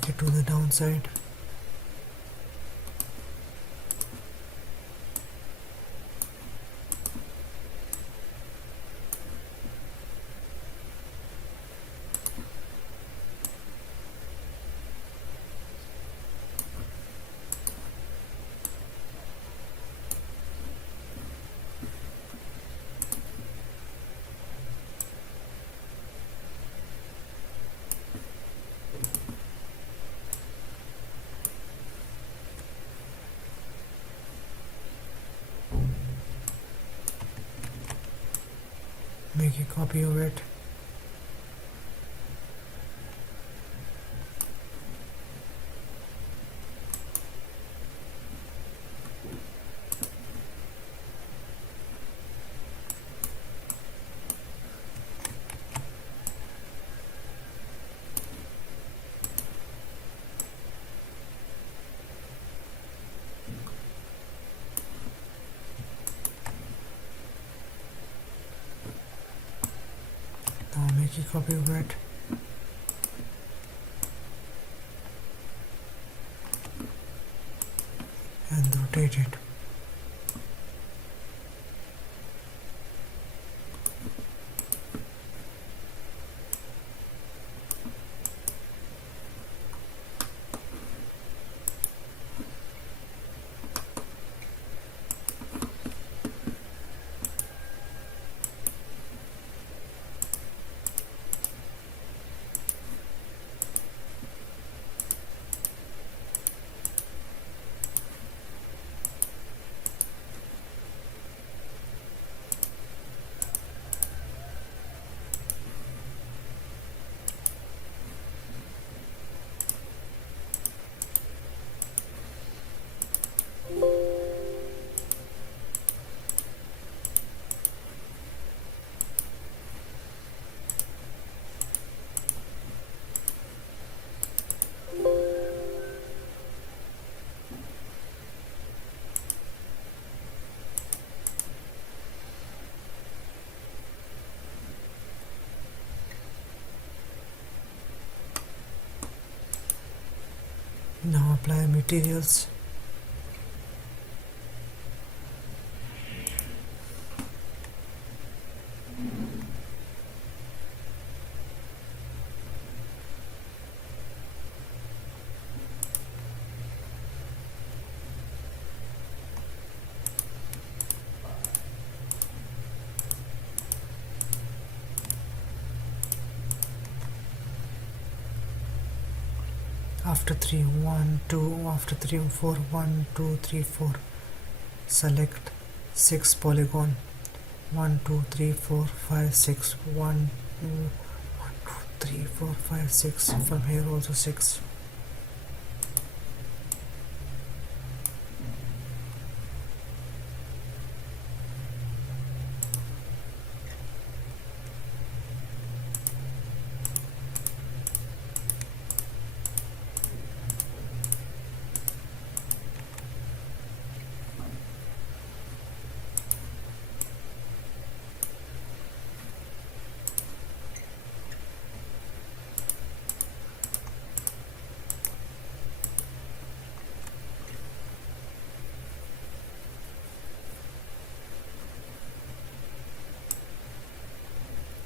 make it to the downside. Make a copy of it. Now make a copy of it. And rotate it. Now apply materials. After 3 1 2 after 3 4 1 2 3 4 select 6 polygon 1 2 3 4 5 6 1 2 1 2 3 4 5 6 from here also 6.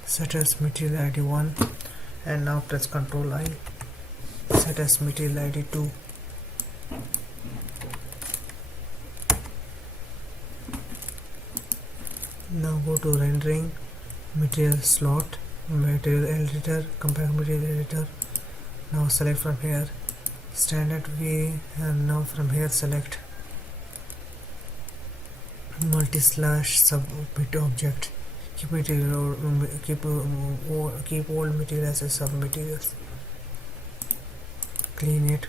Set as material ID 1 and now press Ctrl I. Set as material ID 2. Now go to rendering, material slot, material editor, compare material editor. Now select from here standard V and now from here select multi-slash sub-bit object. Keep material keep old material as a sub-materials. Clean it,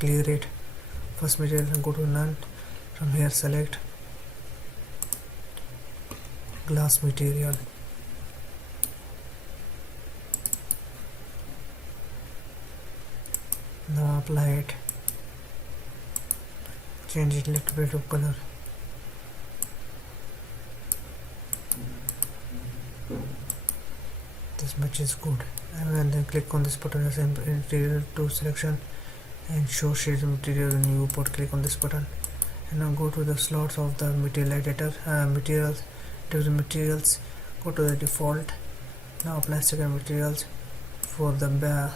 clear it. First material and go to none. From here select glass material. Now apply it. Change it a little bit of color. This much is good. And then click on this button as interior to selection and show shade material in viewport. Click on this button and now go to the slots of the material editor, materials, different materials. Go to the default. Now apply second materials for the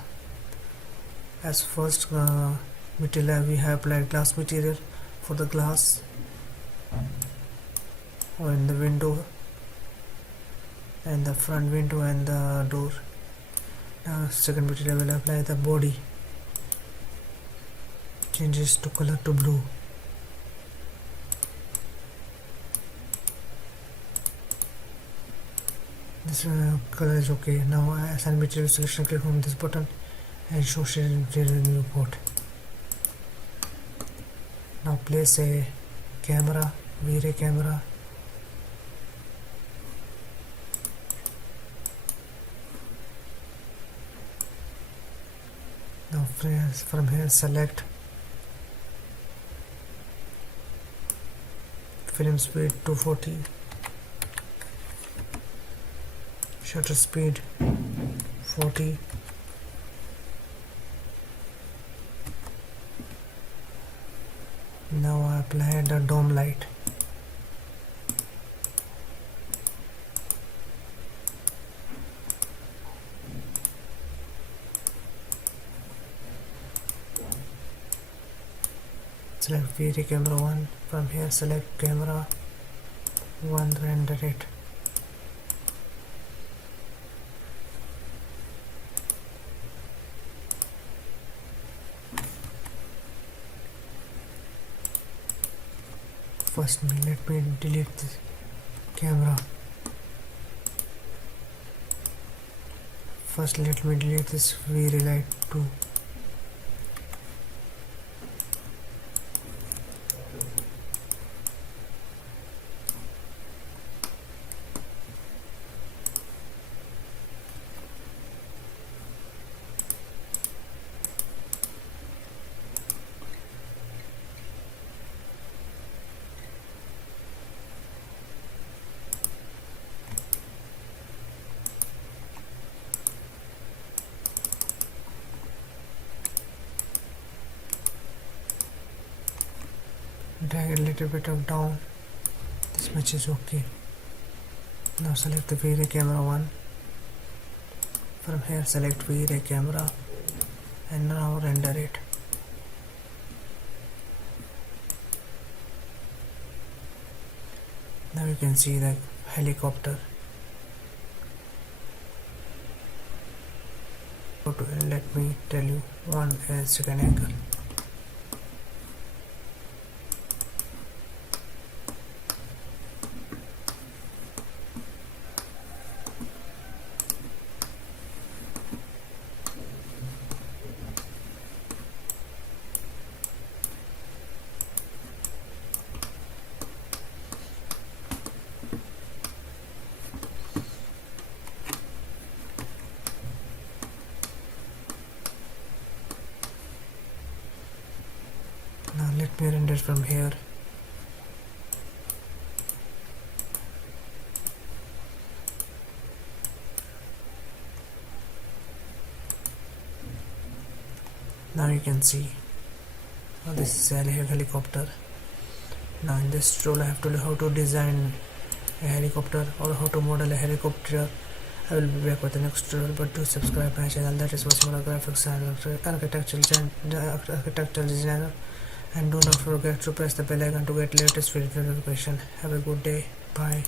as first material we have applied glass material for the glass or in the window and the front window and the door. Now second material will apply the body, changes to color to blue. This color is okay. Now assign material selection, click on this button and show shade material in viewport. Now place a camera, V-ray camera. Now from here select film speed 240, shutter speed 40, now I apply the dome light. Select V-ray camera 1, from here select camera 1, render it. First let me delete this camera. First let me delete this V-ray light too. Drag it a little bit of down. This much is okay. Now select the V-ray camera 1. From here select V-ray camera and now render it. Now you can see the helicopter. Let me tell you one second angle. Now let me render from here. Now you can see this is a helicopter. Now in this tutorial I have told you how to design a helicopter or how to model a helicopter. I will be back with the next tutorial, but do subscribe my channel, that is Vasimula Graphics and Architectural Designer, and do not forget to press the bell icon to get latest video notification. Have a good day. Bye.